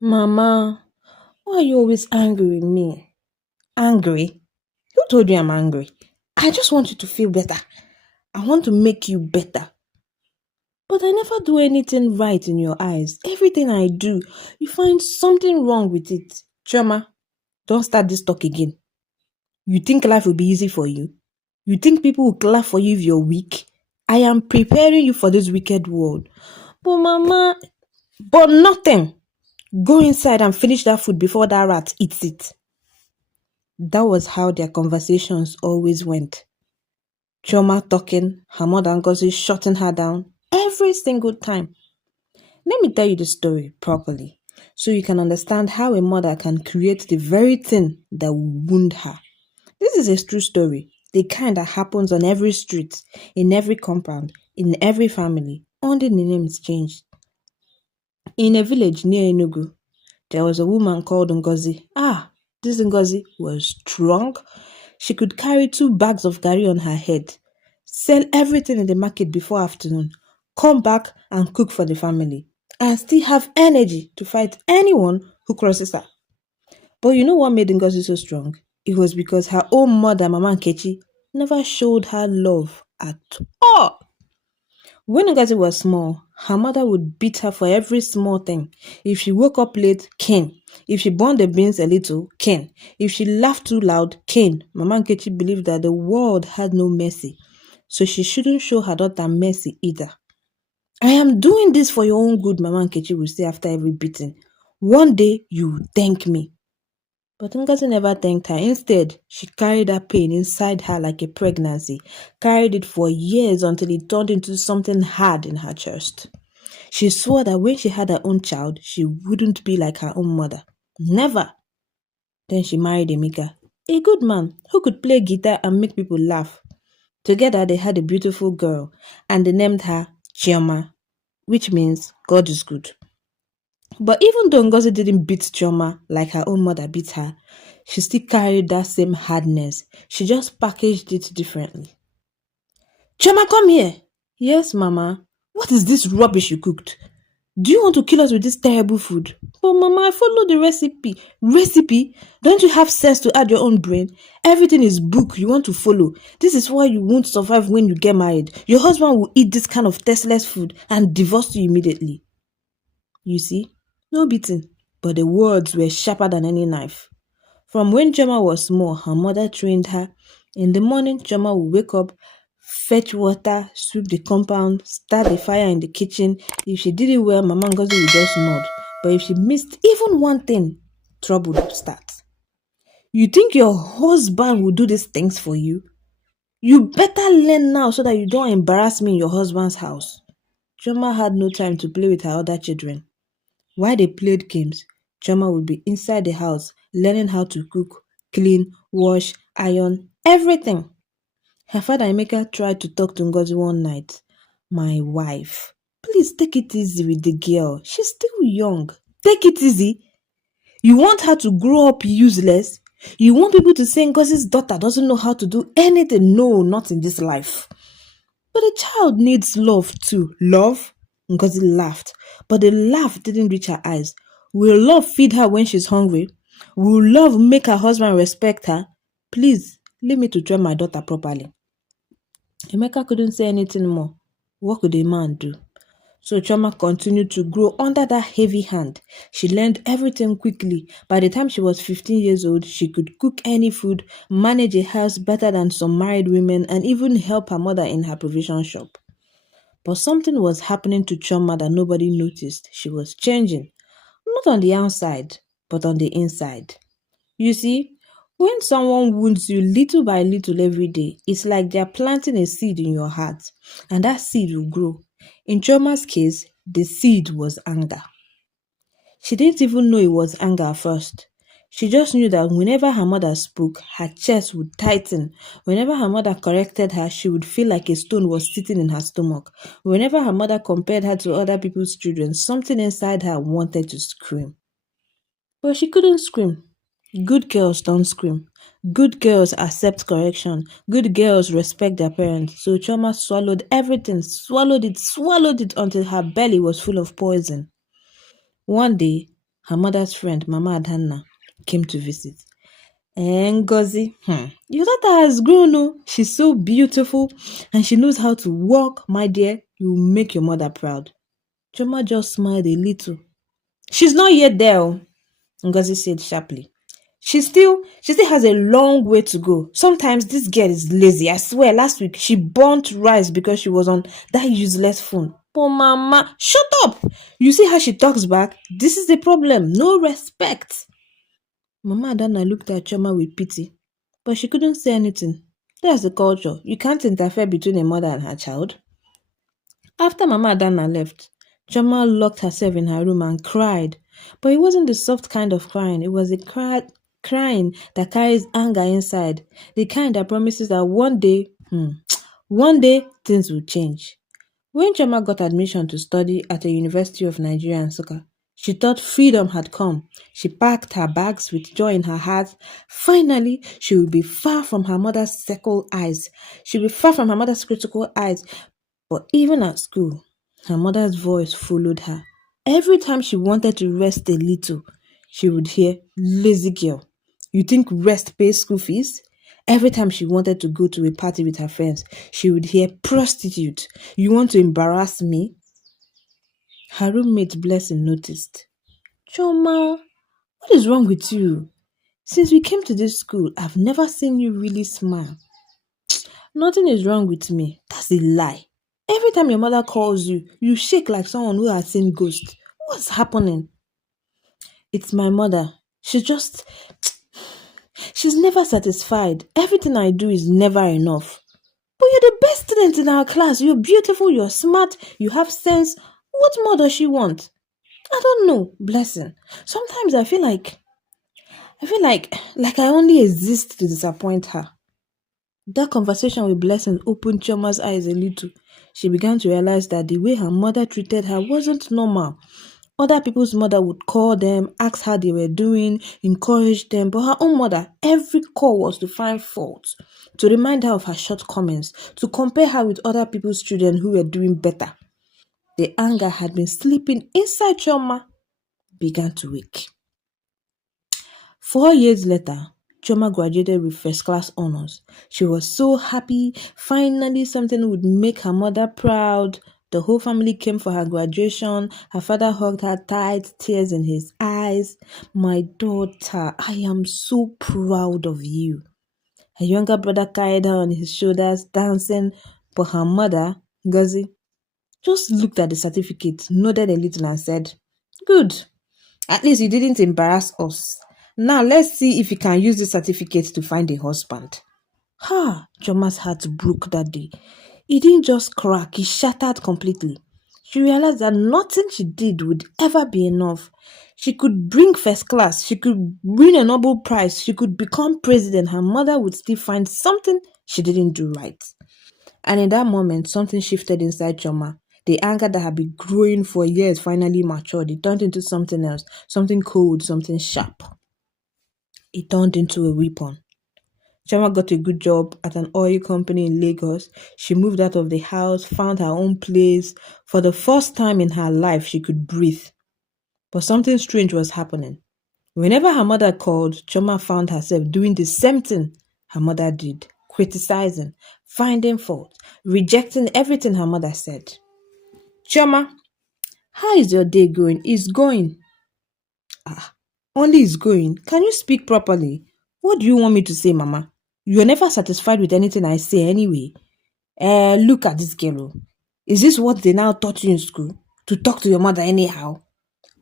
Mama, why are you always angry with me? Angry? Who told you I'm angry? I just want you to feel better. I want to make you better. But I never do anything right in your eyes. Everything I do, you find something wrong with it. Chioma, don't start this talk again. You think life will be easy for you? You think people will clap for you if you're weak? I am preparing you for this wicked world. But mama, but nothing. Go inside and finish that food before that rat eats it. That was how their conversations always went. Chioma talking, her mother Ngozi shutting her down every single time. Let me tell you the story properly so you can understand how a mother can create the very thing that will wound her. This is a true story, the kind that happens on every street, in every compound, in every family, only the name is changed. In a village near Enugu, there was a woman called Ngozi. This Ngozi was strong. She could carry 2 bags of gari on her head, sell everything in the market before afternoon, come back and cook for the family, and still have energy to fight anyone who crosses her. But you know what made Ngozi so strong? It was because her own mother, Mama Nkechi, never showed her love at all. When Ngozi was small, her mother would beat her for every small thing. If she woke up late, cane. If she burned the beans a little, cane. If she laughed too loud, cane. Mama Nkechi believed that the world had no mercy, so she shouldn't show her daughter mercy either. I am doing this for your own good, Mama Nkechi would say after every beating. One day you will thank me. But Ngozi never thanked her. Instead, she carried that pain inside her like a pregnancy, carried it for years until it turned into something hard in her chest. She swore that when she had her own child, she wouldn't be like her own mother. Never. Then she married Emeka, a good man who could play guitar and make people laugh. Together, they had a beautiful girl, and they named her Chioma, which means God is good. But even though Ngozi didn't beat Chioma like her own mother beat her, she still carried that same hardness. She just packaged it differently. Chioma, come here. Yes, Mama. What is this rubbish you cooked? Do you want to kill us with this terrible food? But Mama, I follow the recipe. Recipe? Don't you have sense to add your own brain? Everything is book you want to follow. This is why you won't survive when you get married. Your husband will eat this kind of tasteless food and divorce you immediately. You see? No beating, but the words were sharper than any knife. From when Chioma was small, her mother trained her. In the morning, Chioma would wake up, fetch water, sweep the compound, start the fire in the kitchen. If she did it well, Mama Ngozi would just nod. But if she missed even one thing, trouble would start. You think your husband will do these things for you? You better learn now so that you don't embarrass me in your husband's house. Chioma had no time to play with her other children. While they played games, Chioma would be inside the house learning how to cook, clean, wash, iron, everything. Her father Emeka tried to talk to Ngozi one night. My wife, please take it easy with the girl. She's still young. Take it easy. You want her to grow up useless? You want people to say Ngozi's daughter doesn't know how to do anything? No, not in this life. But a child needs love too. Love? Ngozi laughed, but the laugh didn't reach her eyes. Will love feed her when she's hungry? Will love make her husband respect her? Please, leave me to train my daughter properly. Emeka couldn't say anything more. What could a man do? So Chioma continued to grow under that heavy hand. She learned everything quickly. By the time she was 15 years old, she could cook any food, manage a house better than some married women, and even help her mother in her provision shop. But something was happening to Chioma that nobody noticed. She was changing. Not on the outside, but on the inside. You see, when someone wounds you little by little every day, it's like they're planting a seed in your heart, and that seed will grow. In Chioma's case, the seed was anger. She didn't even know it was anger at first. She just knew that whenever her mother spoke, her chest would tighten. Whenever her mother corrected her, she would feel like a stone was sitting in her stomach. Whenever her mother compared her to other people's children, something inside her wanted to scream. But she couldn't scream. Good girls don't scream. Good girls accept correction. Good girls respect their parents. So Chioma swallowed everything, swallowed it until her belly was full of poison. One day, her mother's friend, Mama Adanna, came to visit. Ngozi, your daughter has grown. Oh. She's so beautiful and she knows how to walk, my dear. You will make your mother proud. Chioma just smiled a little. She's not yet there, oh, Ngozi said sharply. She still has a long way to go. Sometimes this girl is lazy. I swear, last week she burnt rice because she was on that useless phone. Oh, mama, shut up! You see how she talks back? This is the problem. No respect. Mama Adana looked at Choma with pity, but she couldn't say anything. That's the culture. You can't interfere between a mother and her child. After Mama Adana left, Choma locked herself in her room and cried. But it wasn't the soft kind of crying. It was a crying that carries anger inside. The kind that promises that one day things will change. When Chioma got admission to study at the University of Nigeria in Nsukka, she thought freedom had come. She packed her bags with joy in her heart. Finally, she would be far from her mother's critical eyes. She would be far from her mother's critical eyes. But even at school, her mother's voice followed her. Every time she wanted to rest a little, she would hear, "Lazy girl, you think rest pays school fees?" Every time she wanted to go to a party with her friends, she would hear, "Prostitute, you want to embarrass me?" Her roommate Blessing noticed. "Choma, what is wrong with you? Since we came to this school, I've never seen you really smile." "Nothing is wrong with me." "That's a lie. Every time your mother calls you, you shake like someone who has seen ghosts. What's happening?" "It's my mother. She's never satisfied. Everything I do is never enough." "But you're the best student in our class. You're beautiful, you're smart, you have sense. What more does she want?" "I don't know, Blessing. Sometimes I feel like I only exist to disappoint her." That conversation with Blessing opened Choma's eyes a little. She began to realize that the way her mother treated her wasn't normal. Other people's mother would call them, ask how they were doing, encourage them, but her own mother, every call was to find fault, to remind her of her shortcomings, to compare her with other people's children who were doing better. The anger had been sleeping inside Choma began to wake. 4 years later, Choma graduated with first class honors. She was so happy. Finally, something would make her mother proud. The whole family came for her graduation. Her father hugged her tight, tears in his eyes. "My daughter, I am so proud of you." Her younger brother carried her on his shoulders, dancing, but her mother, Ngozi, just looked at the certificate, nodded a little and said, "Good. At least you didn't embarrass us. Now let's see if you can use this certificate to find a husband." Choma's heart broke that day. It didn't just crack, it shattered completely. She realized that nothing she did would ever be enough. She could bring first class, she could win a Nobel Prize, she could become president. Her mother would still find something she didn't do right. And in that moment, something shifted inside Choma. The anger that had been growing for years finally matured. It turned into something else, something cold, something sharp. It turned into a weapon. Choma got a good job at an oil company in Lagos. She moved out of the house, found her own place. For the first time in her life, she could breathe. But something strange was happening. Whenever her mother called, Choma found herself doing the same thing her mother did, criticizing, finding fault, rejecting everything her mother said. "Choma, how is your day going?" "It's going." Only it's going. Can you speak properly? What do you want me to say, Mama? You're never satisfied with anything I say anyway. Look at this girl. Is this what they now taught you in school? To talk to your mother anyhow?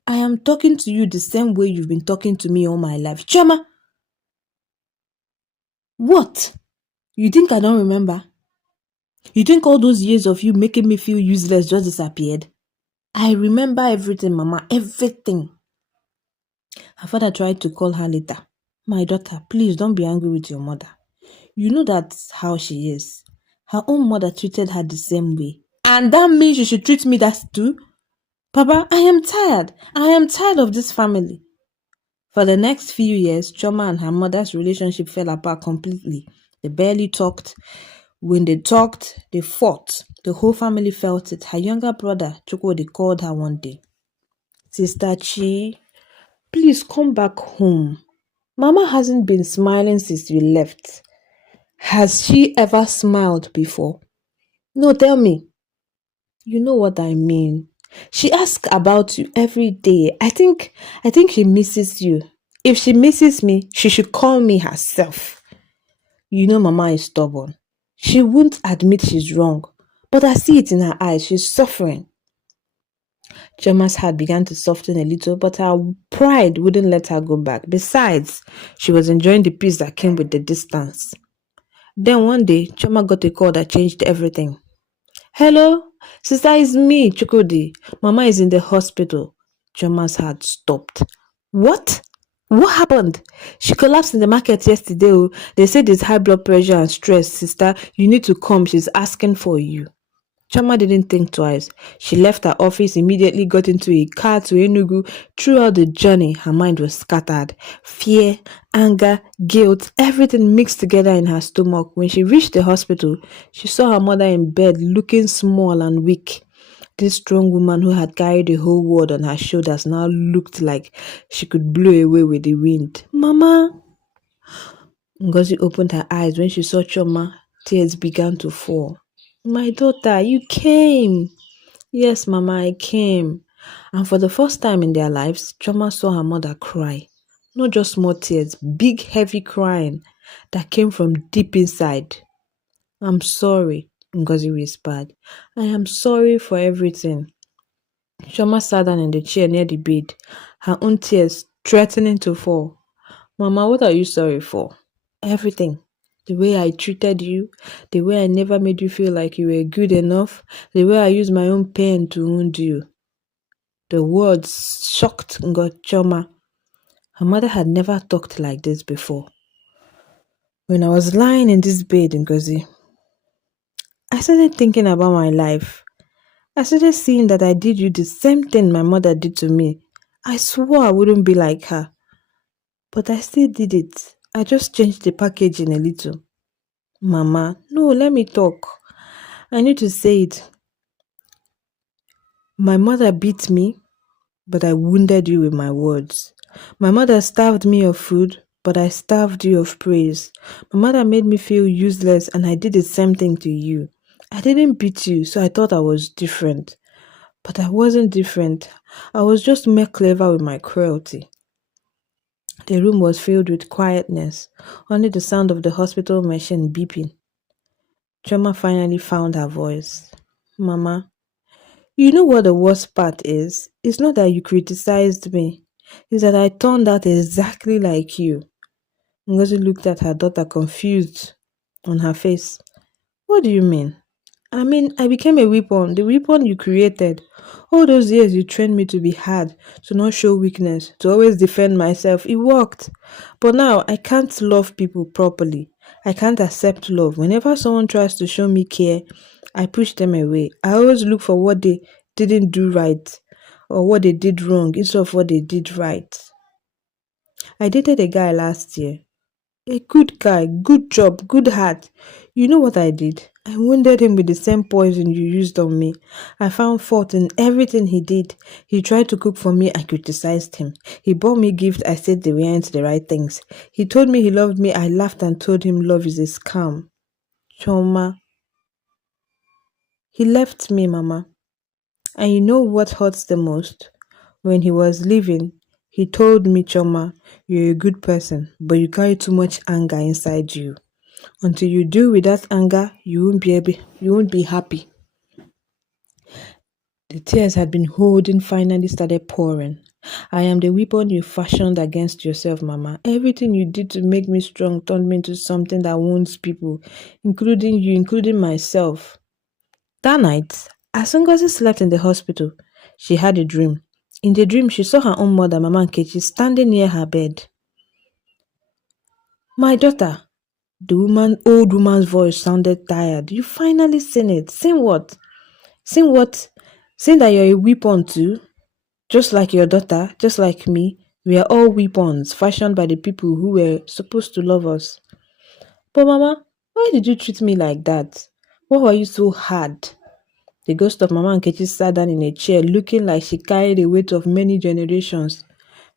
I am talking to you the same way you've been talking to me all my life. Choma! What? You think I don't remember? You think all those years of you making me feel useless just disappeared? I remember everything, Mama, everything. Her father tried to call her later. "My daughter, please don't be angry with your mother. You know that's how she is. Her own mother treated her the same way. And that means you should treat me that too? Papa, I am tired. I am tired of this family." For the next few years, Choma and her mother's relationship fell apart completely. They barely talked. When they talked, they fought. The whole family felt it. Her younger brother, Chukwudi, called her one day. "Sister Chi, Please come back home. Mama hasn't been smiling since you left. Has she ever smiled before? No, tell me. You know what I mean. She asks about you every day. I think she misses you. If she misses me, she should call me herself. You know Mama is stubborn. She won't admit she's wrong. But I see it in her eyes. She's suffering. Chioma's heart began to soften a little, but her pride wouldn't let her go back. Besides, she was enjoying the peace that came with the distance. Then one day, Chioma got a call that changed everything. Hello, sister, it's me, Chukudi. Mama is in the hospital. Chioma's heart stopped. What? What happened? She collapsed in the market yesterday. Oh. They said there's high blood pressure and stress. Sister, you need to come. She's asking for you. Chama didn't think twice. She left her office, immediately got into a car to Enugu. Throughout the journey, her mind was scattered. Fear, anger, guilt, everything mixed together in her stomach. When she reached the hospital, she saw her mother in bed, looking small and weak. This strong woman who had carried the whole world on her shoulders now looked like she could blow away with the wind. Mama! Ngozi opened her eyes when she saw Chioma. Tears began to fall. My daughter, you came. Yes, Mama, I came. And for the first time in their lives, Chioma saw her mother cry. Not just small tears, big, heavy crying that came from deep inside. I'm sorry, Ngozi whispered. I am sorry for everything. Chioma sat down in the chair near the bed, her own tears threatening to fall. Mama, what are you sorry for? Everything. The way I treated you, the way I never made you feel like you were good enough, the way I used my own pain to wound you. The words shocked Chioma. Her mother had never talked like this before. When I was lying in this bed, Ngozi, I started thinking about my life. I started seeing that I did you the same thing my mother did to me. I swore I wouldn't be like her. But I still did it. I just changed the packaging a little. Mama, no, let me talk. I need to say it. My mother beat me, but I wounded you with my words. My mother starved me of food, but I starved you of praise. My mother made me feel useless, and I did the same thing to you. I didn't beat you, so I thought I was different. But I wasn't different. I was just more clever with my cruelty. The room was filled with quietness, only the sound of the hospital machine beeping. Chioma finally found her voice. Mama, you know what the worst part is? It's not that you criticized me. It's that I turned out exactly like you. Ngozi looked at her daughter confused on her face. What do you mean? I mean, I became a weapon, the weapon you created. All those years you trained me to be hard, to not show weakness, to always defend myself. It worked. But now I can't love people properly. I can't accept love. Whenever someone tries to show me care, I push them away. I always look for what they didn't do right or what they did wrong instead of what they did right. I dated a guy last year. A good guy, good job, good heart. You know what I did? I wounded him with the same poison you used on me. I found fault in everything he did. He tried to cook for me, I criticized him. He bought me gifts, I said they weren't the right things. He told me he loved me, I laughed and told him love is a scam. Choma. He left me, Mama. And you know what hurts the most? When he was leaving, he told me, Choma, you're a good person, but you carry too much anger inside you. Until you deal with that anger, you won't be happy. The tears had been holding finally started pouring. I am the weapon you fashioned against yourself, Mama. Everything you did to make me strong turned me into something that wounds people, including you, including myself. That night, as Ngozi slept in the hospital, she had a dream. In the dream, she saw her own mother, Mama Nkechi, standing near her bed. My daughter, the old woman's voice sounded tired. You finally seen it. Seen what? Seen what? Seen that you're a weapon too? Just like your daughter, just like me, we are all weapons fashioned by the people who were supposed to love us. But Mama, why did you treat me like that? Why were you so hard? The ghost of Mama Nkechi sat down in a chair looking like she carried the weight of many generations.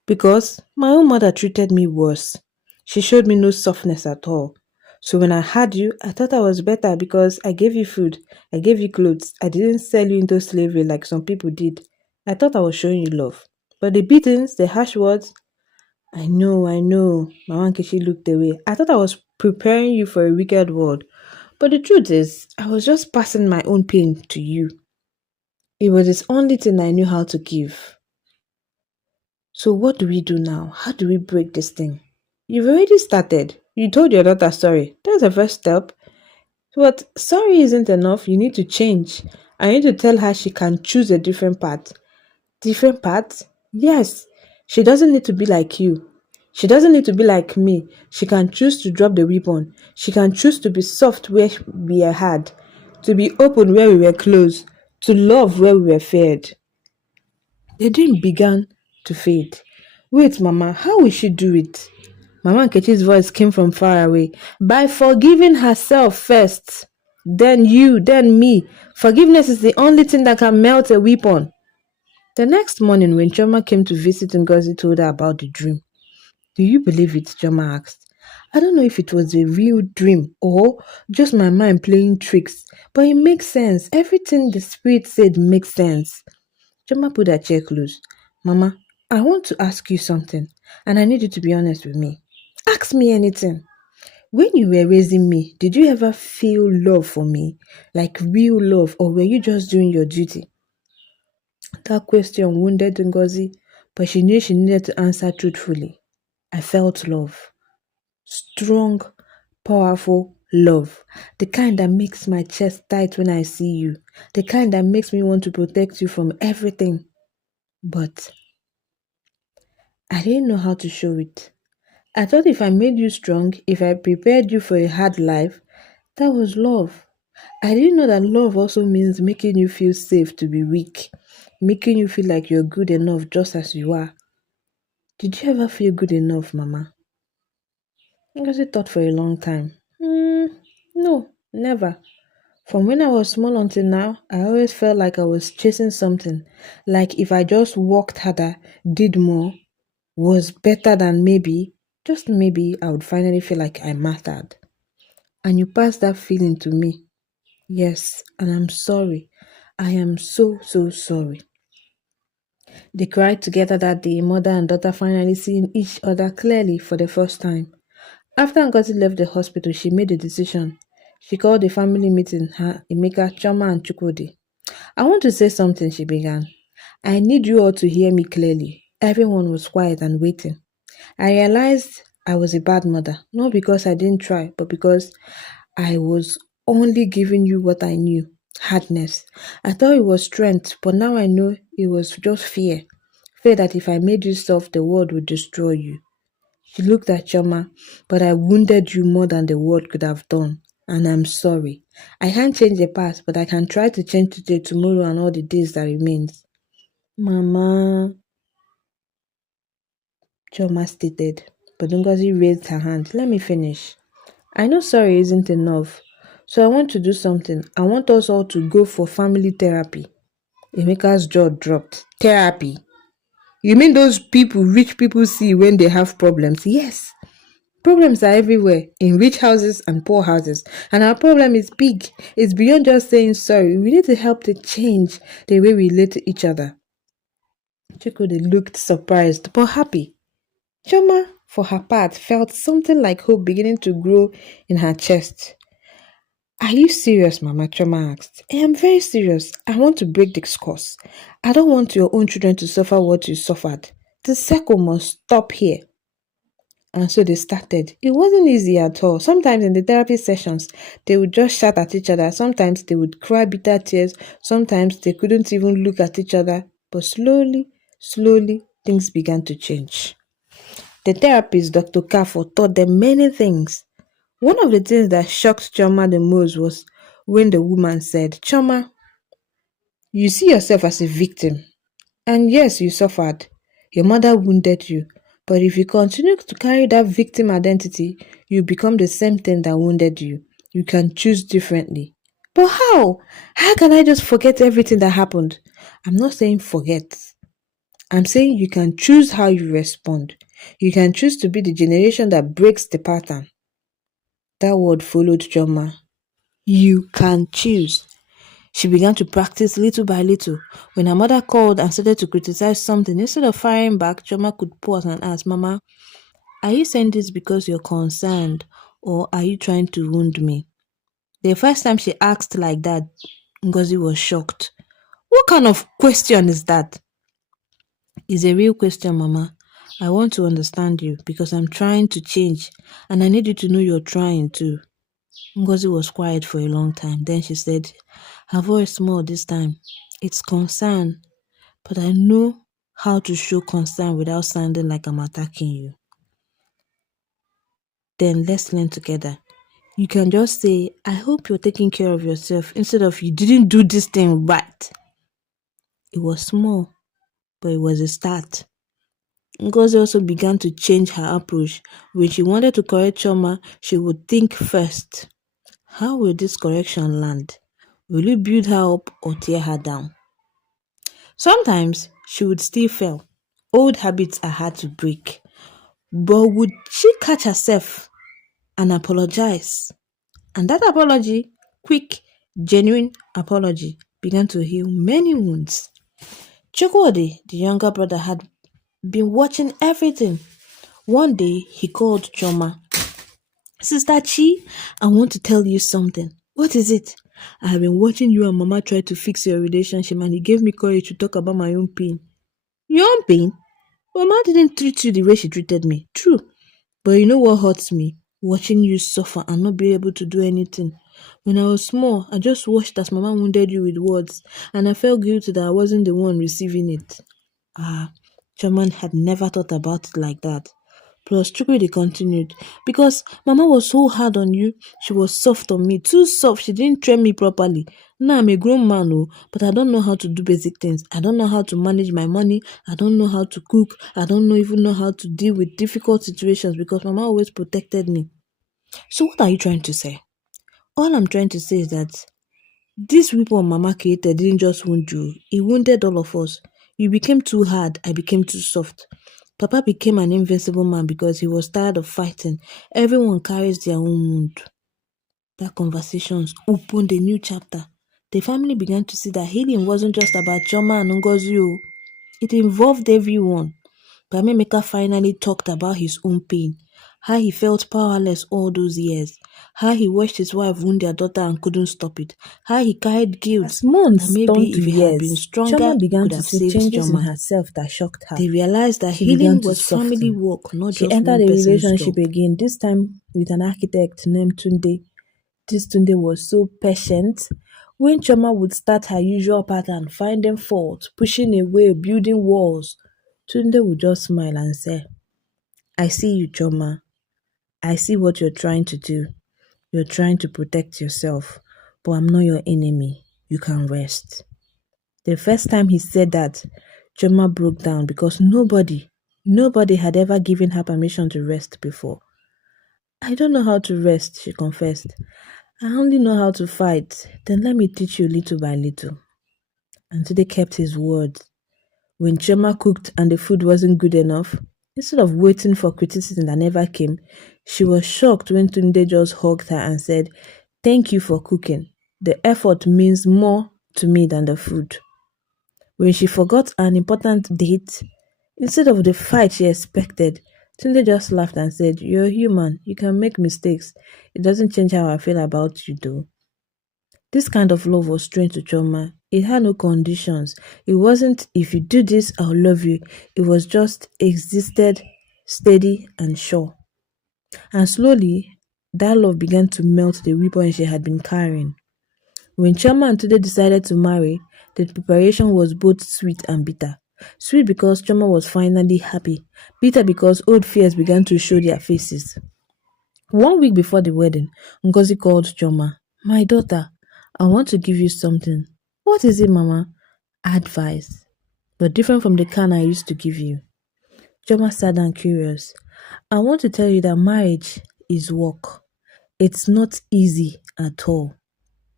Because my own mother treated me worse. She showed me no softness at all. So when I had you, I thought I was better because I gave you food, I gave you clothes, I didn't sell you into slavery like some people did. I thought I was showing you love. But the beatings, the harsh words, I know. Mama Nkechi looked away. I thought I was preparing you for a wicked world. But the truth is, I was just passing my own pain to you. It was the only thing I knew how to give. So what do we do now? How do we break this thing? You've already started. You told your daughter sorry. That's the first step. But sorry isn't enough. You need to change. I need to tell her she can choose a different path. Different path? Yes. She doesn't need to be like you. She doesn't need to be like me. She can choose to drop the weapon. She can choose to be soft where we are hard, to be open where we were closed, to love where we were feared. The dream began to fade. Wait, Mama, how will she do it? Mama Nkechi's voice came from far away. By forgiving herself first. Then you, then me. Forgiveness is the only thing that can melt a weapon. The next morning, when Chioma came to visit Ngozi told her about the dream. Do you believe it? Chioma asked. I don't know if it was a real dream or just my mind playing tricks, but it makes sense. Everything the spirit said makes sense. Chioma put her chair close. Mama, I want to ask you something, and I need you to be honest with me. Ask me anything. When you were raising me, did you ever feel love for me? Like real love, or were you just doing your duty? That question wounded Ngozi, but she knew she needed to answer truthfully. I felt love. Strong, powerful love. The kind that makes my chest tight when I see you. The kind that makes me want to protect you from everything. But I didn't know how to show it. I thought if I made you strong, if I prepared you for a hard life, that was love. I didn't know that love also means making you feel safe to be weak, making you feel like you're good enough just as you are. Did you ever feel good enough, Mama? Because it thought for a long time. No, never. From when I was small until now, I always felt like I was chasing something. Like if I just worked harder, did more, was better than maybe, just maybe, I would finally feel like I mattered. And you passed that feeling to me. Yes, and I'm sorry. I am so, so sorry. They cried together that day, mother and daughter finally seeing each other clearly for the first time. After Ngozi left the hospital, she made a decision. She called a family meeting, her, Emeka, Chioma, and Chukwudi. I want to say something, she began. I need you all to hear me clearly. Everyone was quiet and waiting. I realized I was a bad mother, not because I didn't try, but because I was only giving you what I knew hardness. I thought it was strength, but now I know it was just fear. Fear that if I made you soft, the world would destroy you. She looked at Choma, but I wounded you more than the world could have done. And I'm sorry. I can't change the past, but I can try to change today, tomorrow, and all the days that remains. Mama, Choma stated, but Ngozi raised her hand. Let me finish. I know sorry isn't enough, so I want to do something. I want us all to go for family therapy. Emeka's jaw dropped. Therapy? You mean those people rich people see when they have problems? Yes. Problems are everywhere, in rich houses and poor houses. And our problem is big. It's beyond just saying sorry. We need to help to change the way we relate to each other. Chukwudi looked surprised but happy. Choma, for her part, felt something like hope beginning to grow in her chest. Are you serious, Mama? Choma asked. I am very serious. I want to break this course. I don't want your own children to suffer what you suffered. The circle must stop here. And so they started. It wasn't easy at all. Sometimes in the therapy sessions, they would just shout at each other. Sometimes they would cry bitter tears. Sometimes they couldn't even look at each other. But slowly, slowly, things began to change. The therapist, Dr. Kafo, taught them many things. One of the things that shocked Choma the most was when the woman said, Choma, you see yourself as a victim. And yes, you suffered. Your mother wounded you. But if you continue to carry that victim identity, you become the same thing that wounded you. You can choose differently. But how? How can I just forget everything that happened? I'm not saying forget. I'm saying you can choose how you respond. You can choose to be the generation that breaks the pattern. That word followed Chioma. You can choose. She began to practice little by little. When her mother called and started to criticize something, instead of firing back, Chioma could pause and ask, Mama, are you saying this because you're concerned or are you trying to wound me? The first time she asked like that, Ngozi was shocked. What kind of question is that? It's a real question, Mama. I want to understand you because I'm trying to change and I need you to know you're trying to. Ngozi was quiet for a long time. Then she said, her voice small this time. It's concern, but I know how to show concern without sounding like I'm attacking you. Then let's learn together. You can just say, I hope you're taking care of yourself instead of you didn't do this thing right. It was small, but it was a start. Ngozi also began to change her approach. When she wanted to correct Chioma, she would think first, how will this correction land? Will it build her up or tear her down? Sometimes she would still fail. Old habits are hard to break. But would she catch herself and apologize? And that apology, quick, genuine apology, began to heal many wounds. Chukwudi, the younger brother, had been watching everything. One day, he called Choma. Sister Chi, I want to tell you something. What is it? I have been watching you and Mama try to fix your relationship and it gave me courage to talk about my own pain. Your own pain? Mama didn't treat you the way she treated me. True. But you know what hurts me? Watching you suffer and not be able to do anything. When I was small, I just watched as Mama wounded you with words and I felt guilty that I wasn't the one receiving it. Chairman had never thought about it like that. Plus, Chukwudi continued, because Mama was so hard on you, she was soft on me, too soft, she didn't train me properly. Now I'm a grown man, oh, but I don't know how to do basic things. I don't know how to manage my money. I don't know how to cook. I don't even know how to deal with difficult situations because Mama always protected me. So what are you trying to say? All I'm trying to say is that this weapon Mama created didn't just wound you, it wounded all of us. You became too hard, I became too soft. Papa became an invincible man because he was tired of fighting. Everyone carries their own wound. That conversation opened a new chapter. The family began to see that healing wasn't just about Chioma and Ngozi. It involved everyone. Pamemeka finally talked about his own pain, how he felt powerless all those years, how he watched his wife wound their daughter and couldn't stop it, how he carried guilt As that months maybe turned to if he had been years, stronger, Chioma he began could to have see saved changes in Chioma. herself that shocked her. They realized that She began healing to was family soften. work, not She just entered one a person's relationship job. again, this time with an architect named Tunde. This Tunde was so patient. When Chioma would start her usual pattern, finding fault, pushing away, building walls, Tunde would just smile and say, I see you, Chioma. I see what you're trying to do. You're trying to protect yourself, but I'm not your enemy. You can rest. The first time he said that, Chioma broke down because nobody had ever given her permission to rest before. I don't know how to rest, she confessed. I only know how to fight. Then let me teach you little by little. And today kept his word. When Chioma cooked and the food wasn't good enough, instead of waiting for criticism that never came, she was shocked when Tunde just hugged her and said, Thank you for cooking. The effort means more to me than the food. When she forgot an important date, instead of the fight she expected, Tunde just laughed and said, You're human. You can make mistakes. It doesn't change how I feel about you, though. This kind of love was strange to Chioma. It had no conditions. It wasn't, if you do this, I'll love you. It was just existed, steady and sure. And slowly, that love began to melt the weapon she had been carrying. When Chioma and Tunde decided to marry, the preparation was both sweet and bitter. Sweet because Chioma was finally happy. Bitter because old fears began to show their faces. 1 week before the wedding, Ngozi called Chioma. My daughter, I want to give you something. What is it, Mama? Advice. But different from the kind I used to give you. Chioma sat down curious. I want to tell you that marriage is work. It's not easy at all.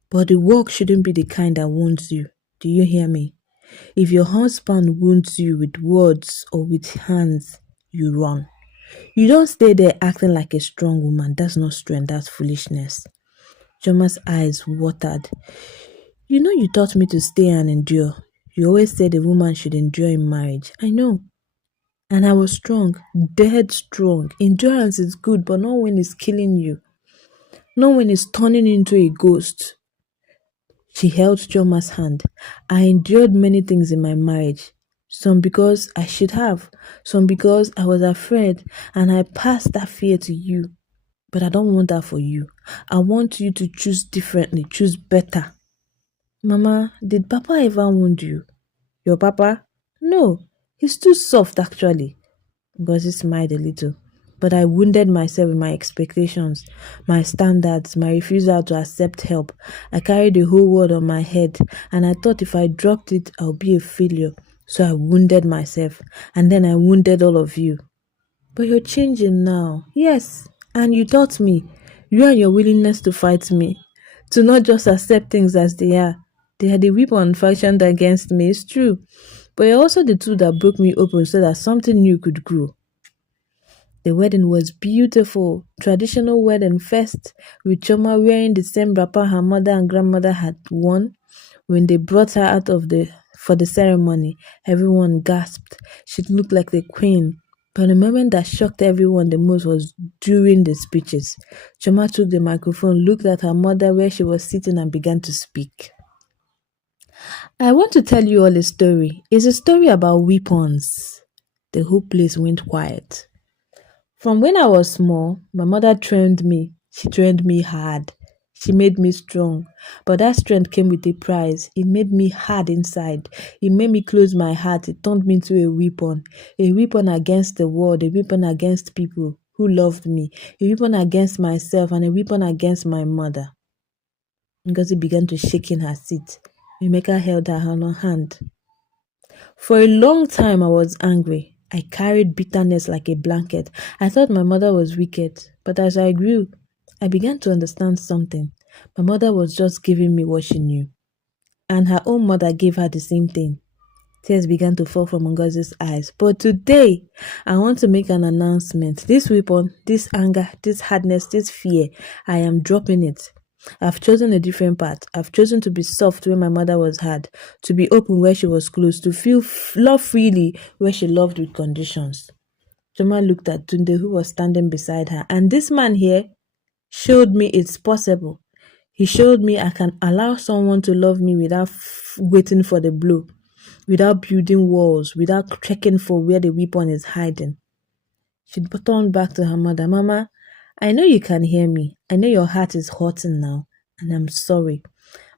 But the work shouldn't be the kind that wounds you. Do you hear me? If your husband wounds you with words or with hands, you run. You don't stay there acting like a strong woman. That's not strength, that's foolishness. Joma's eyes watered. You know, you taught me to stay and endure. You always said a woman should endure in marriage. I know. And I was strong, dead strong. Endurance is good, but not when it's killing you. Not when it's turning into a ghost. She held Choma's hand. I endured many things in my marriage. Some because I should have, some because I was afraid, and I passed that fear to you. But I don't want that for you. I want you to choose differently, choose better. Mama, did Papa ever wound you? Your Papa? No, he's too soft actually. Ngozi smiled a little. But I wounded myself with my expectations, my standards, my refusal to accept help. I carried the whole world on my head, and I thought if I dropped it, I'll be a failure. So I wounded myself, and then I wounded all of you. But you're changing now. Yes, and you taught me. You and your willingness to fight me, to not just accept things as they are. They are the weapon fashioned against me, it's true. But you're also the tool that broke me open so that something new could grow. The wedding was beautiful. Traditional wedding first, with Choma wearing the same wrapper her mother and grandmother had worn. When they brought her out of the for the ceremony, everyone gasped. She looked like the queen. But the moment that shocked everyone the most was during the speeches. Choma took the microphone, looked at her mother where she was sitting, and began to speak. I want to tell you all a story. It's a story about weapons. The whole place went quiet. From when I was small, my mother trained me. She trained me hard. She made me strong. But that strength came with a price. It made me hard inside. It made me close my heart. It turned me into a weapon against the world, a weapon against people who loved me, a weapon against myself, and a weapon against my mother. Ngozi began to shake in her seat. Emeka held her hand. For a long time, I was angry. I carried bitterness like a blanket. I thought my mother was wicked, but as I grew, I began to understand something. My mother was just giving me what she knew, and her own mother gave her the same thing. Tears began to fall from Ngozi's eyes. But today, I want to make an announcement. This weapon, this anger, this hardness, this fear, I am dropping it. I've chosen a different path. I've chosen to be soft where my mother was hard, to be open where she was closed, to feel love freely where she loved with conditions. Choma looked at Tunde, who was standing beside her, and this man here showed me it's possible. He showed me I can allow someone to love me without waiting for the blow, without building walls, without checking for where the weapon is hiding. She turned back to her mother. Mama, I know you can hear me. I know your heart is hurting now, and I'm sorry.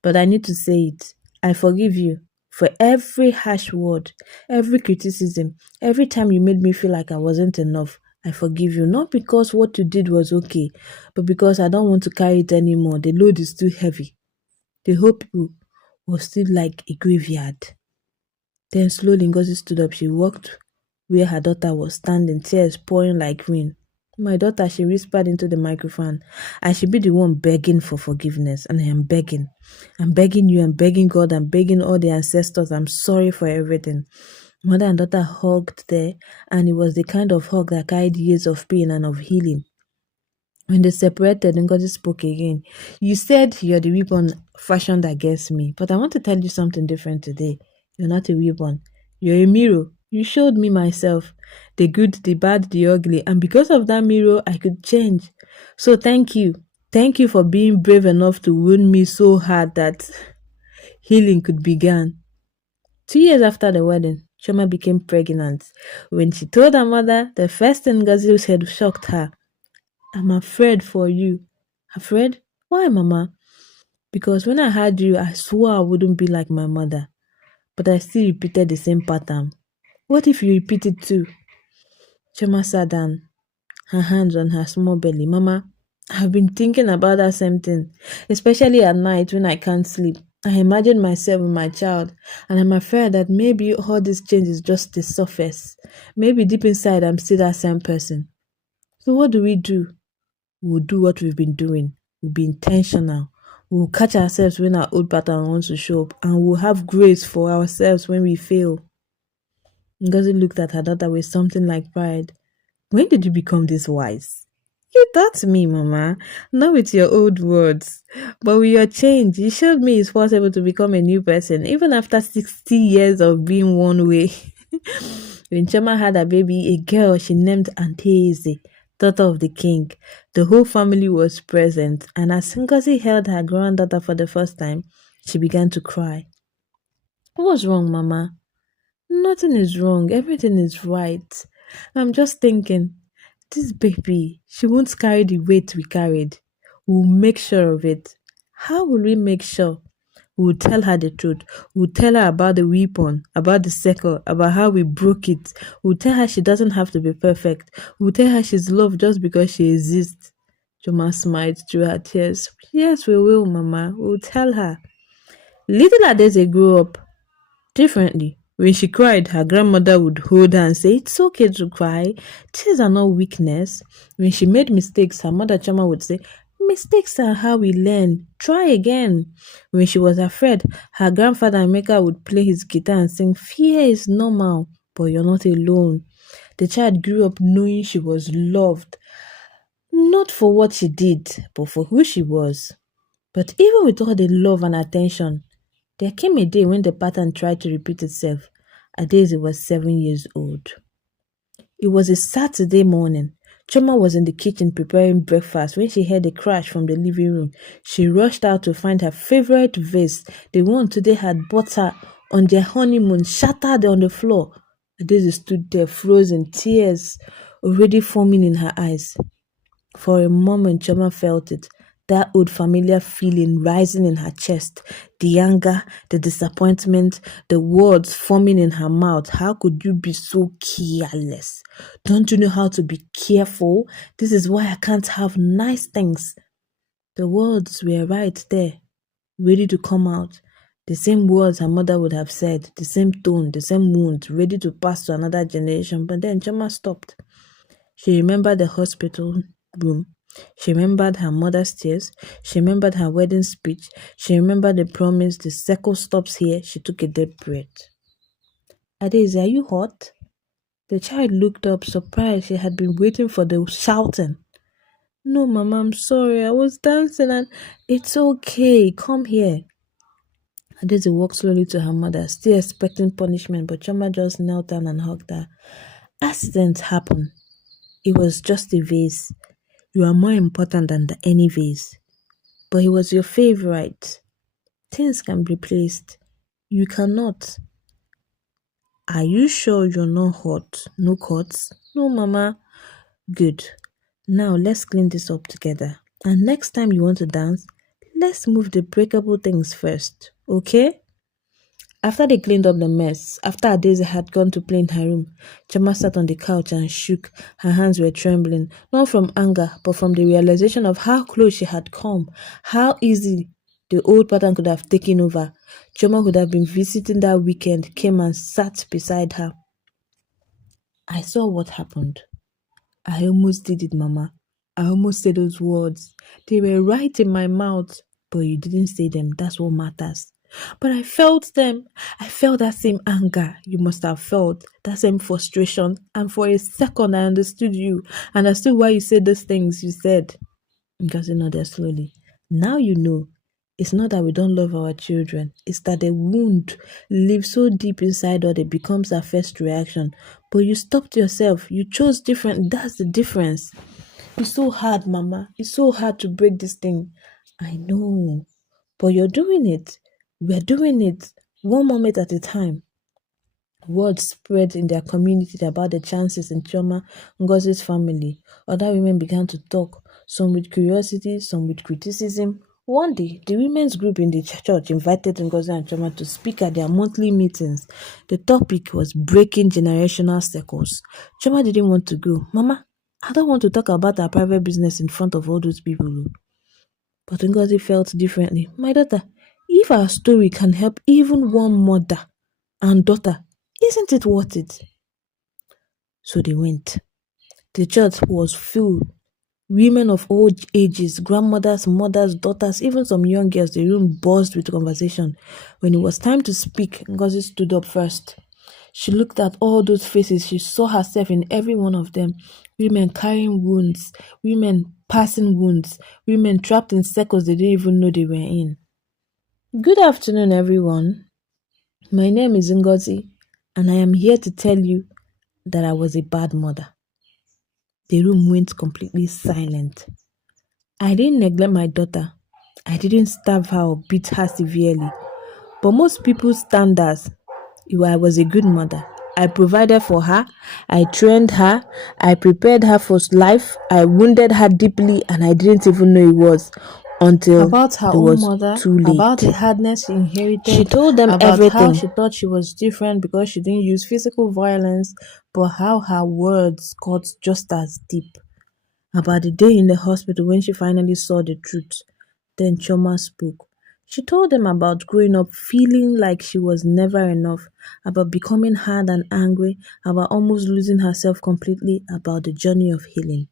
But I need to say it. I forgive you for every harsh word, every criticism, every time you made me feel like I wasn't enough. I forgive you, not because what you did was okay, but because I don't want to carry it anymore. The load is too heavy. The whole people was still like a graveyard. Then slowly Ngozi stood up. She walked where her daughter was standing, tears pouring like rain. My daughter, she whispered into the microphone, I should be the one begging for forgiveness, and I am begging. I'm begging you, I'm begging God, I'm begging all the ancestors, I'm sorry for everything. Mother and daughter hugged there, and it was the kind of hug that carried years of pain and of healing. When they separated, Ngozi spoke again. You said you're the weapon fashioned against me, but I want to tell you something different today. You're not a weapon. You're a mirror. You showed me myself, the good, the bad, the ugly, and because of that mirror, I could change. So thank you. Thank you for being brave enough to wound me so hard that healing could begin. 2 years after the wedding, Chioma became pregnant. When she told her mother, the first thing Ngozi said shocked her. I'm afraid for you. Afraid? Why, Mama? Because when I had you, I swore I wouldn't be like my mother. But I still repeated the same pattern. What if you repeat it too? Choma sat down, her hands on her small belly. Mama, I've been thinking about that same thing, especially at night when I can't sleep. I imagine myself with my child, and I'm afraid that maybe all this change is just the surface. Maybe deep inside, I'm still that same person. So what do? We'll do what we've been doing. We'll be intentional. We'll catch ourselves when our old pattern wants to show up, and we'll have grace for ourselves when we fail. Ngozi looked at her daughter with something like pride. When did you become this wise? You taught me, Mama, not with your old words, but with your change. You showed me it's possible to become a new person, even after 60 years of being one way. When Choma had a baby, a girl she named Anteze, daughter of the king, the whole family was present, and as Ngozi held her granddaughter for the first time, she began to cry. What's wrong, Mama? Nothing is wrong. Everything is right. I'm just thinking, this baby, she won't carry the weight we carried. We'll make sure of it. How will we make sure? We'll tell her the truth. We'll tell her about the weapon, about the circle, about how we broke it. We'll tell her she doesn't have to be perfect. We'll tell her she's loved just because she exists. Joma smiled through her tears. Yes, we will, Mama. We'll tell her. Little Adeze grew up differently. When she cried, her grandmother would hold her and say, It's okay to cry. Tears are not weakness. When she made mistakes, her mother Chama would say, Mistakes are how we learn. Try again. When she was afraid, her grandfather Emeka would play his guitar and sing, Fear is normal, but you're not alone. The child grew up knowing she was loved, not for what she did, but for who she was. But even with all the love and attention, there came a day when the pattern tried to repeat itself. Adaeze was 7 years old. It was a Saturday morning. Choma was in the kitchen preparing breakfast when she heard a crash from the living room. She rushed out to find her favorite vase, the one today had bought her on their honeymoon, shattered on the floor. Adaeze stood there, frozen, tears already forming in her eyes. For a moment, Choma felt it, that old familiar feeling rising in her chest, the anger, the disappointment, the words forming in her mouth. How could you be so careless? Don't you know how to be careful? This is why I can't have nice things. The words were right there, ready to come out. The same words her mother would have said, the same tone, the same wound, ready to pass to another generation. But then Choma stopped. She remembered the hospital room. She remembered her mother's tears. She remembered her wedding speech. She remembered the promise, the circle stops here. She took a deep breath. Adaeze, are you hot? The child looked up, surprised. She had been waiting for the shouting. No, Mama, I'm sorry. I was dancing and it's okay. Come here. Adaeze walked slowly to her mother, still expecting punishment, but Choma just knelt down and hugged her. Accidents happen. It was just a vase. You are more important than any vase. But he was your favorite. Things can be replaced. You cannot. Are you sure you're not hot? No cuts? No, Mama. Good. Now let's clean this up together. And next time you want to dance, let's move the breakable things first. Okay? After they cleaned up the mess, after Adaeze had gone to play in her room, Chama sat on the couch and shook. Her hands were trembling, not from anger, but from the realization of how close she had come, how easy the old pattern could have taken over. Choma would have been visiting that weekend, came and sat beside her. I saw what happened. I almost did it, Mama. I almost said those words. They were right in my mouth, but you didn't say them. That's what matters. But I felt them. I felt that same anger you must have felt, that same frustration. And for a second, I understood you. Understood why you said those things you said. Ngozi nodded slowly. Now you know. It's not that we don't love our children. It's that the wound lives so deep inside us it becomes our first reaction. But you stopped yourself. You chose different. That's the difference. It's so hard, Mama. It's so hard to break this thing. I know. But you're doing it. We're doing it one moment at a time. Word spread in their community about the chances in Chioma Ngozi's family. Other women began to talk, some with curiosity, some with criticism. One day, the women's group in the church invited Ngozi and Chioma to speak at their monthly meetings. The topic was breaking generational circles. Chioma didn't want to go. Mama, I don't want to talk about our private business in front of all those people. But Ngozi felt differently. My daughter, if our story can help even one mother and daughter, isn't it worth it? So they went. The church was full. Women of all ages, grandmothers, mothers, daughters, even some young girls, the room buzzed with conversation. When it was time to speak, Ngozi stood up first. She looked at all those faces. She saw herself in every one of them. Women carrying wounds, women passing wounds, women trapped in circles they didn't even know they were in. Good afternoon, everyone. My name is Ngozi, and I am here to tell you that I was a bad mother. The room went completely silent. I didn't neglect my daughter. I didn't starve her or beat her severely. But most people's standards, I was a good mother. I provided for her, I trained her, I prepared her for life, I wounded her deeply, and I didn't even know it was until About her it own was mother, too about late. the hardness she She inherited, told them about how everything. she thought she was different because she didn't use physical violence, but how her words got just as deep. About the day in the hospital when she finally saw the truth. Then Chioma spoke. She told them about growing up feeling like she was never enough, about becoming hard and angry, about almost losing herself completely, about the journey of healing.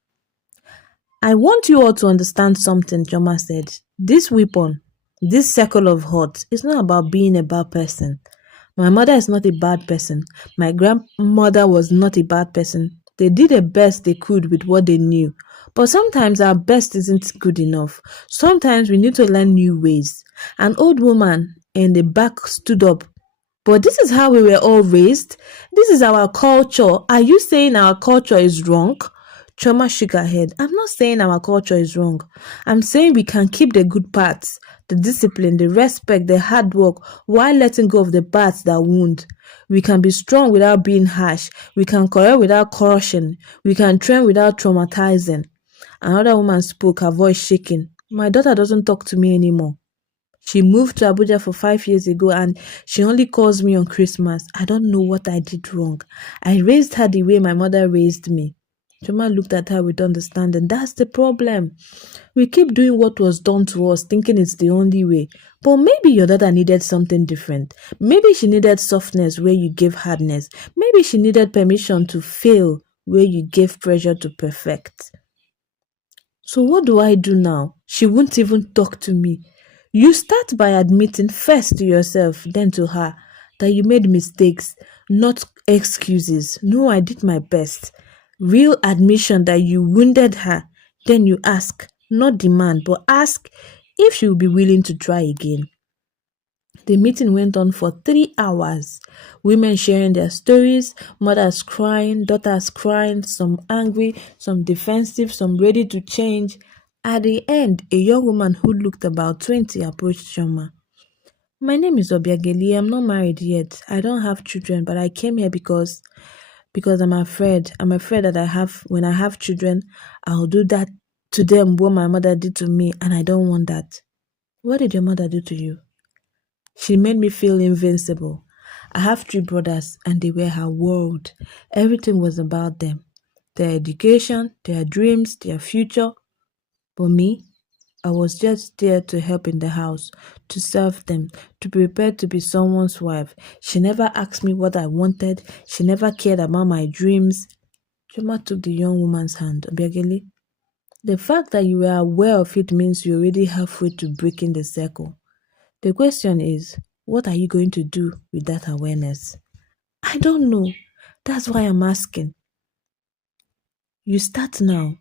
I want you all to understand something, Chioma said. This weapon, this circle of hurt, is not about being a bad person. My mother is not a bad person. My grandmother was not a bad person. They did the best they could with what they knew. But sometimes our best isn't good enough. Sometimes we need to learn new ways. An old woman in the back stood up. But this is how we were all raised. This is our culture. Are you saying our culture is wrong? Choma shook her head. I'm not saying our culture is wrong. I'm saying we can keep the good parts, the discipline, the respect, the hard work, while letting go of the parts that wound. We can be strong without being harsh. We can correct without crushing. We can train without traumatizing. Another woman spoke, her voice shaking. My daughter doesn't talk to me anymore. She moved to Abuja for 5 years ago and she only calls me on Christmas. I don't know what I did wrong. I raised her the way my mother raised me. Choma looked at her with understanding. That's the problem. We keep doing what was done to us, thinking it's the only way. But maybe your daughter needed something different. Maybe she needed softness where you gave hardness. Maybe she needed permission to fail where you gave pressure to perfect. So what do I do now? She won't even talk to me. You start by admitting first to yourself, then to her, that you made mistakes, not excuses. No, I did my best. Real admission that you wounded her. Then you ask, not demand, but ask if she will be willing to try again. The meeting went on for 3 hours. Women sharing their stories, mothers crying, daughters crying, some angry, some defensive, some ready to change. At the end, a young woman who looked about 20 approached Shoma. My name is Obiageli. I'm not married yet. I don't have children, but I came here because I'm afraid. I'm afraid that when I have children, I'll do that to them what my mother did to me, and I don't want that. What did your mother do to you? She made me feel invincible. I have 3 brothers and they were her world. Everything was about them. Their education, their dreams, their future. But me, I was just there to help in the house, to serve them, to prepare to be someone's wife. She never asked me what I wanted. She never cared about my dreams. Choma took the young woman's hand. Obiageli, the fact that you were aware of it means you're already halfway to breaking the circle. The question is, what are you going to do with that awareness? I don't know. That's why I'm asking. You start now.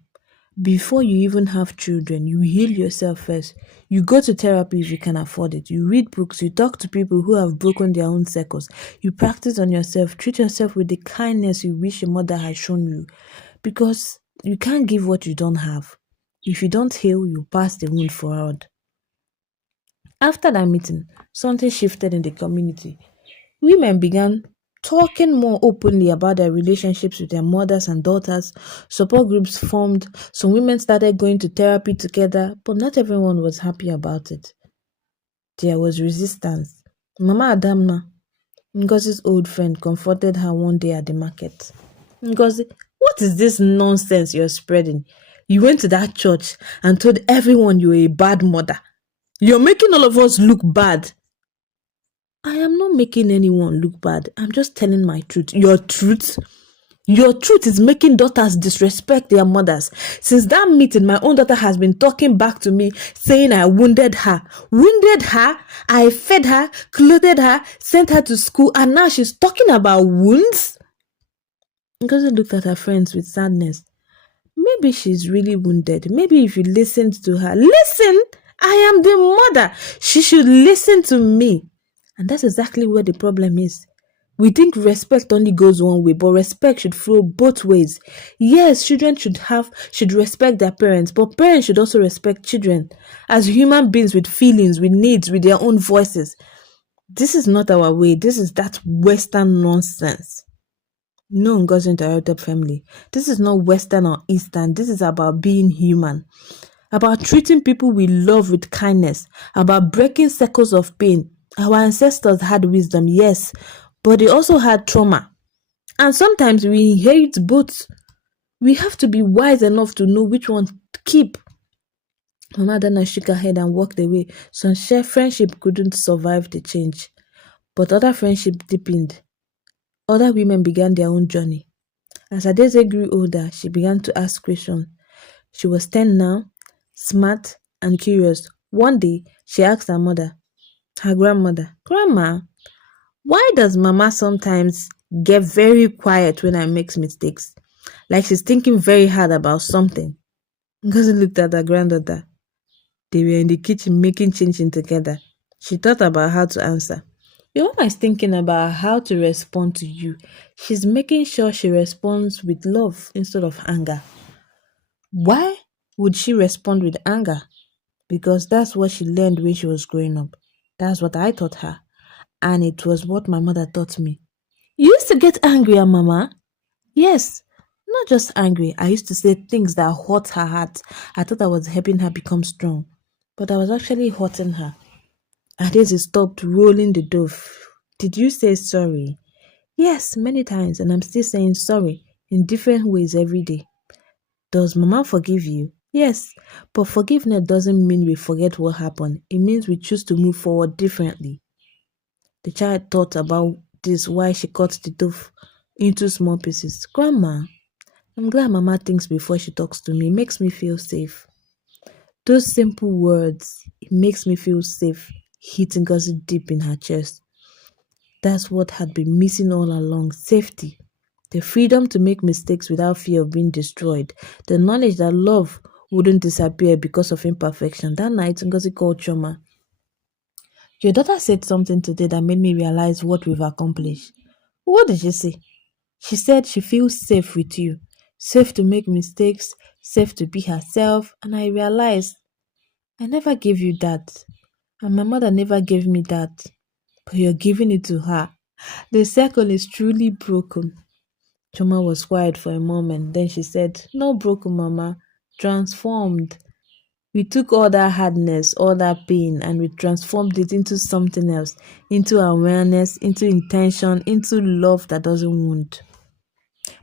Before you even have children, you heal yourself first. You go to therapy if you can afford it. You read books. You talk to people who have broken their own circles. You practice on yourself. Treat yourself with the kindness you wish your mother had shown you. Because you can't give what you don't have. If you don't heal, you pass the wound forward. After that meeting, something shifted in the community. Women began talking more openly about their relationships with their mothers and daughters. Support groups formed. Some women started going to therapy together, but not everyone was happy about it. There was resistance. Mama Adamna, Ngozi's old friend, confronted her one day at the market. Ngozi, what is this nonsense you're spreading? You went to that church and told everyone you were a bad mother. You're making all of us look bad. I am not making anyone look bad. I'm just telling my truth. Your truth? Your truth is making daughters disrespect their mothers. Since that meeting, my own daughter has been talking back to me, saying I wounded her. Wounded her? I fed her, clothed her, sent her to school, and now she's talking about wounds? Ngozi looked at her friends with sadness. Maybe she's really wounded. Maybe if you listened to her, listen! I am the mother. She should listen to me. And that's exactly where the problem is. We think respect only goes one way, but respect should flow both ways. Yes, children should respect their parents, but parents should also respect children as human beings with feelings, with needs, with their own voices. This is not our way. This is that Western nonsense. No, Ngozi interrupted family. This is not Western or Eastern. This is about being human, about treating people we love with kindness, about breaking cycles of pain. Our ancestors had wisdom, yes, but they also had trauma. And sometimes we inherit both. We have to be wise enough to know which one to keep. Mama Dana shook her head and walked away. Some shared friendship couldn't survive the change, but other friendship deepened. Other women began their own journey. As Adeze grew older, she began to ask questions. She was 10 now, smart and curious. One day, she asked her grandmother, Grandma, why does Mama sometimes get very quiet when I make mistakes? Like she's thinking very hard about something. Ngozi looked at her granddaughter. They were in the kitchen making chinchin together. She thought about how to answer. Your mama is thinking about how to respond to you. She's making sure she responds with love instead of anger. Why would she respond with anger? Because that's what she learned when she was growing up. That's what I taught her. And it was what my mother taught me. You used to get angry at Mama? Yes. Not just angry. I used to say things that hurt her heart. I thought I was helping her become strong. But I was actually hurting her. Adeze stopped rolling the dove. Did you say sorry? Yes, many times, and I'm still saying sorry in different ways every day. Does Mama forgive you? Yes, but forgiveness doesn't mean we forget what happened. It means we choose to move forward differently. The child thought about this while she cut the dove into small pieces. Grandma, I'm glad Mama thinks before she talks to me. It makes me feel safe. Those simple words, it makes me feel safe, hitting Ngozi deep in her chest. That's what had been missing all along, safety. The freedom to make mistakes without fear of being destroyed. The knowledge that love wouldn't disappear because of imperfection. That night, Ngozi called Chioma. Your daughter said something today that made me realize what we've accomplished. What did she say? She said she feels safe with you. Safe to make mistakes, safe to be herself. And I realized I never gave you that. And my mother never gave me that. But you're giving it to her. The circle is truly broken. Choma was quiet for a moment. Then she said, Not broken, Mama. Transformed. We took all that hardness, all that pain, and we transformed it into something else. Into awareness, into intention, into love that doesn't wound.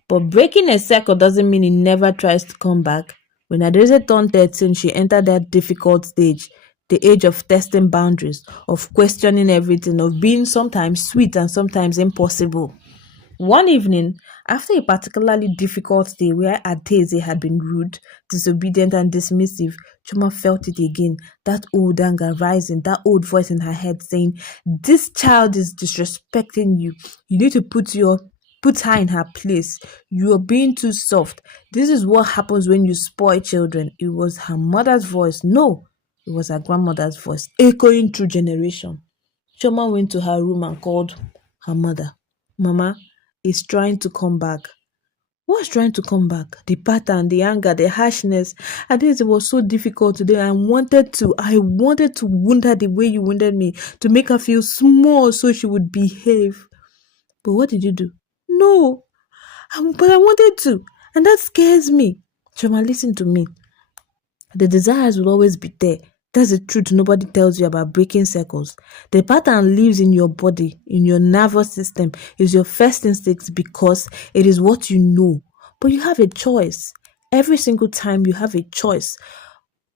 But breaking a circle doesn't mean it never tries to come back. When Adrese turned 13, she entered that difficult stage, the age of testing boundaries, of questioning everything, of being sometimes sweet and sometimes impossible. One evening, after a particularly difficult day where Adeze had been rude, disobedient, and dismissive, Chuma felt it again, that old anger rising, that old voice in her head saying, This child is disrespecting you. You need to put her in her place. You are being too soft. This is what happens when you spoil children. It was her mother's voice. No, it was her grandmother's voice, echoing through generation. Choma went to her room and called her mother. Mama is trying to come back. What's trying to come back? The pattern, the anger, the harshness. I think it was so difficult today. I wanted to wound her the way you wounded me, to make her feel small so she would behave. But what did you do? No, but I wanted to, and that scares me. Choma, listen to me. The desires will always be there. That's the truth nobody tells you about breaking circles. The pattern lives in your body, in your nervous system. It's your first instinct because it is what you know. But you have a choice. Every single time you have a choice.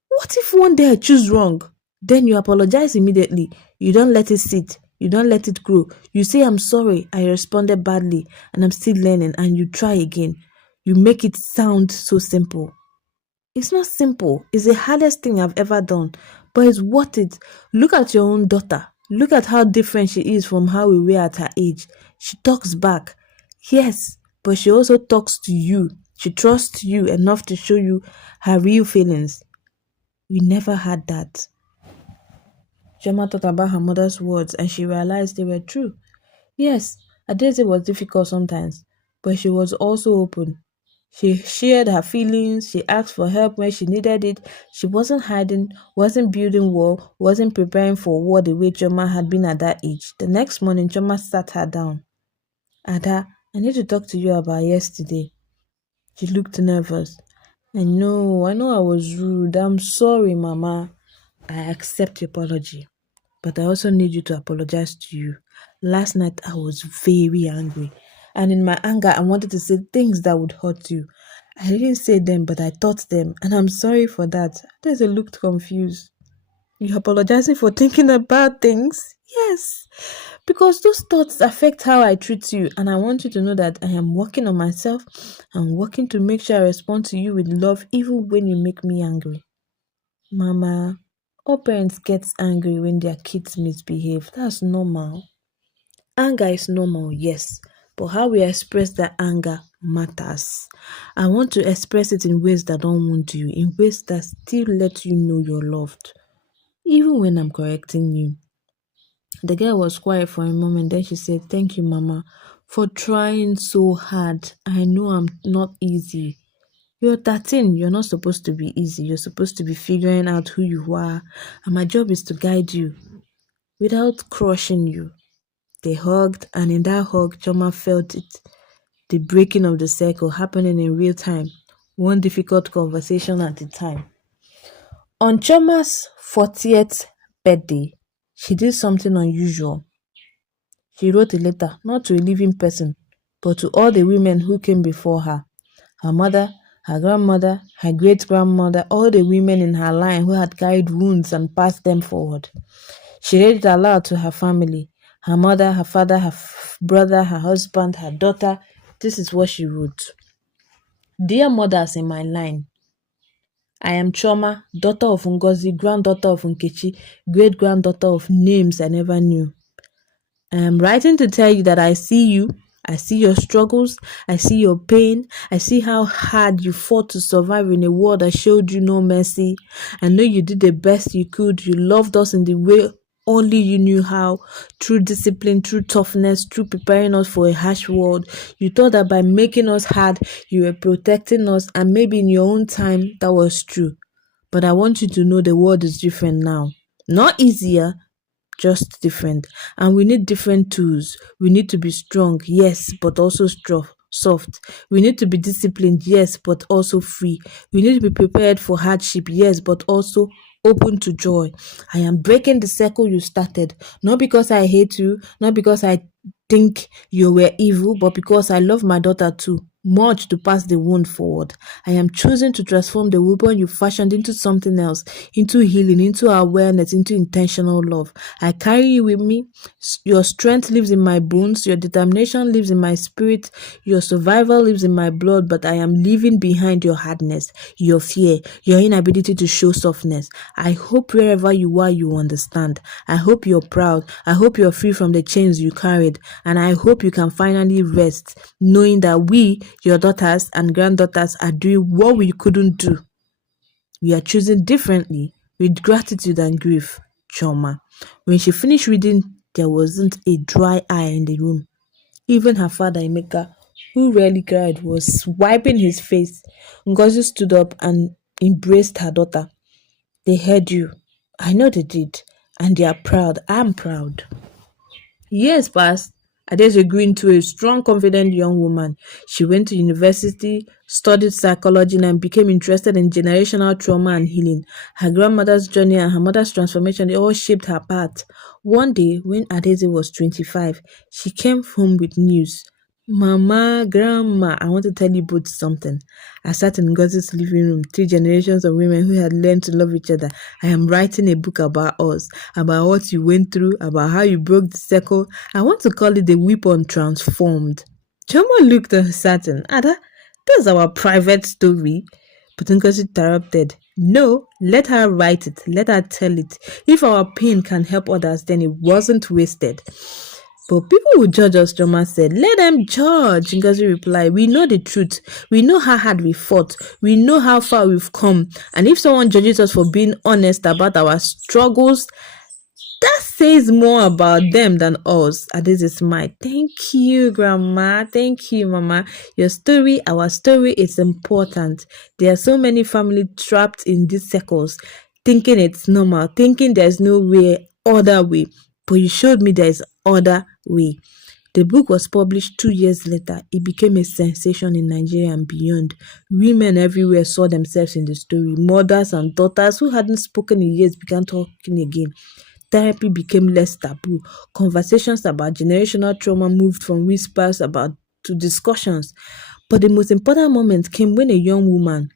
What if one day I choose wrong? Then you apologize immediately. You don't let it sit. You don't let it grow. You say, I'm sorry, I responded badly, and I'm still learning, and you try again. You make it sound so simple. It's not simple. It's the hardest thing I've ever done, but it's worth it. Look at your own daughter. Look at how different she is from how we were at her age. She talks back. Yes, but she also talks to you. She trusts you enough to show you her real feelings. We never had that. Shema thought about her mother's words and she realized they were true. Yes, Adeze was difficult sometimes, but she was also open. She shared her feelings, she asked for help when she needed it. She wasn't hiding, wasn't building wall, wasn't preparing for war the way Choma had been at that age. The next morning, Choma sat her down. Ada, I need to talk to you about yesterday. She looked nervous. I know I was rude. I'm sorry, Mama. I accept your apology. But I also need you to apologize to you. Last night I was very angry. And in my anger, I wanted to say things that would hurt you. I didn't say them, but I thought them. And I'm sorry for that. There's a looked confused. You apologizing for thinking about things? Yes. Because those thoughts affect how I treat you. And I want you to know that I am working on myself. I'm working to make sure I respond to you with love even when you make me angry. Mama, all parents get angry when their kids misbehave. That's normal. Anger is normal, yes, but how we express that anger matters. I want to express it in ways that don't wound you, in ways that still let you know you're loved, even when I'm correcting you. The girl was quiet for a moment, then she said, Thank you, Mama, for trying so hard. I know I'm not easy. You're 13, you're not supposed to be easy. You're supposed to be figuring out who you are, and my job is to guide you without crushing you. They hugged, and in that hug, Choma felt it, the breaking of the circle happening in real time, one difficult conversation at a time. On Choma's 40th birthday, she did something unusual. She wrote a letter, not to a living person, but to all the women who came before her. Her mother, her grandmother, her great-grandmother, all the women in her line who had carried wounds and passed them forward. She read it aloud to her family, her mother, her father, her brother, her husband, her daughter. This is what she wrote. Dear mothers in my line, I am Chioma, daughter of Ngozi, granddaughter of Nkechi, great-granddaughter of names I never knew. I am writing to tell you that I see you. I see your struggles. I see your pain. I see how hard you fought to survive in a world that showed you no mercy. I know you did the best you could. You loved us in the way only you knew how, through discipline, through toughness, through preparing us for a harsh world. You thought that by making us hard, you were protecting us, and maybe in your own time, that was true. But I want you to know the world is different now. Not easier, just different. And we need different tools. We need to be strong, yes, but also soft. We need to be disciplined, yes, but also free. We need to be prepared for hardship, yes, but also open to joy. I am breaking the circle you started, not because I hate you, not because I think you were evil, but because I love my daughter too much to pass the wound forward. I am choosing to transform the weapon you fashioned into something else, into healing, into awareness, into intentional love. I carry you with me. Your strength lives in my bones. Your determination lives in my spirit. Your survival lives in my blood, but I am leaving behind your hardness, your fear, your inability to show softness. I hope wherever you are, you understand. I hope you're proud. I hope you're free from the chains you carried. And I hope you can finally rest, knowing that we, your daughters and granddaughters, are doing what we couldn't do. We are choosing differently with gratitude and grief, Chioma. When she finished reading, there wasn't a dry eye in the room. Even her father, Emeka, who rarely cried, was wiping his face. Ngozi stood up and embraced her daughter. They heard you. I know they did. And they are proud. I'm proud. Years passed. Adese grew into a strong, confident young woman. She went to university, studied psychology, and became interested in generational trauma and healing. Her grandmother's journey and her mother's transformation, they all shaped her path. One day, when Adese was 25, she came home with news. Mama, grandma, I want to tell you both something. I sat in Ngozi's living room, three generations of women who had learned to love each other. I am writing a book about us, about what you went through, about how you broke the circle. I want to call it the weapon transformed. Chioma looked uncertain. Ada, that's our private story. But Ngozi interrupted. No, let her write it. Let her tell it. If our pain can help others, then it wasn't wasted. But people will judge us, Joma said. Let them judge, Ngozi replied. We know the truth. We know how hard we fought. We know how far we've come. And if someone judges us for being honest about our struggles, that says more about them than us. Adeze smiled. Thank you, Grandma. Thank you, Mama. Your story, our story is important. There are so many families trapped in these circles, thinking it's normal, thinking there's no way, other way. But you showed me there's other way. The book was published 2 years later. It became a sensation in Nigeria and beyond. Women everywhere saw themselves in the story. Mothers and daughters who hadn't spoken in years began talking again. Therapy became less taboo. Conversations about generational trauma moved from whispers about to discussions. But the most important moment came when a young woman,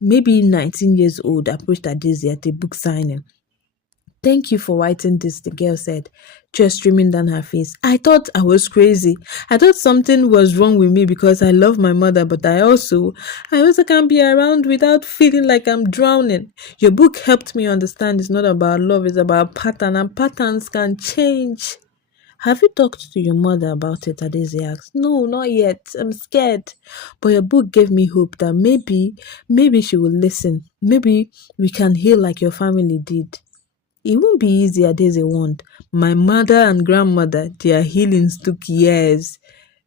maybe 19 years old, approached Adeze at a book signing. Thank you for writing this, the girl said, tears streaming down her face. I thought I was crazy. I thought something was wrong with me because I love my mother, but I also can't be around without feeling like I'm drowning. Your book helped me understand it's not about love, it's about pattern, and patterns can change. Have you talked to your mother about it? Adeze asked. No, not yet. I'm scared. But your book gave me hope that maybe she will listen. Maybe we can heal like your family did. It won't be easy as they want. My mother and grandmother, their healings took years.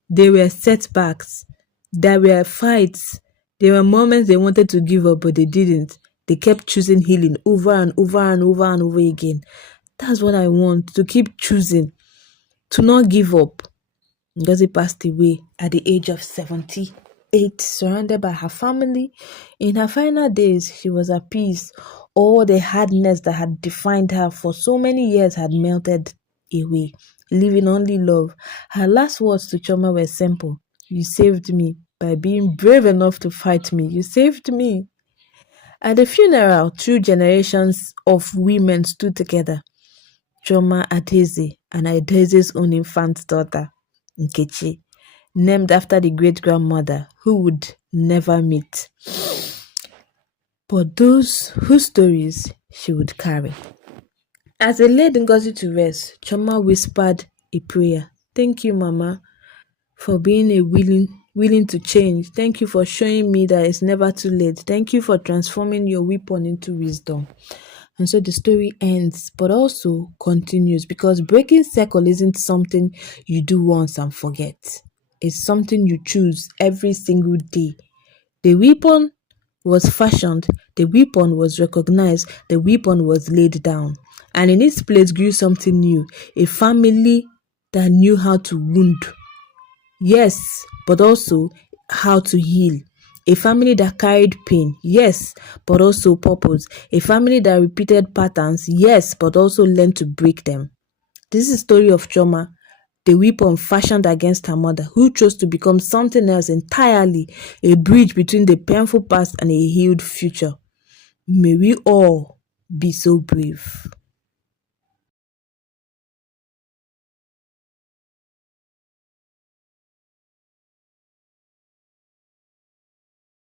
There were setbacks. There were fights. There were moments they wanted to give up, but they didn't. They kept choosing healing over and over and over and over again. That's what I want, to keep choosing, to not give up. Ngozi passed away at the age of 78, surrounded by her family. In her final days, she was at peace. All the hardness that had defined her for so many years had melted away, leaving only love. Her last words to Chioma were simple. You saved me by being brave enough to fight me. You saved me. At the funeral, two generations of women stood together. Chioma Adeze and Adeze's own infant daughter, Nkechi, named after the great-grandmother who would never meet, but those whose stories she would carry. As they laid Ngozi to rest, Chioma whispered a prayer. Thank you, Mama, for being a willing to change. Thank you for showing me that it's never too late. Thank you for transforming your weapon into wisdom. And so the story ends, but also continues, because breaking circle isn't something you do once and forget. It's something you choose every single day. The weapon was fashioned, the weapon was recognized, the weapon was laid down. And in its place grew something new, a family that knew how to wound. Yes, but also how to heal. A family that carried pain, yes, but also purpose. A family that repeated patterns, yes, but also learned to break them. This is the story of Chioma, the weapon fashioned against her mother, who chose to become something else entirely, a bridge between the painful past and a healed future. May we all be so brave.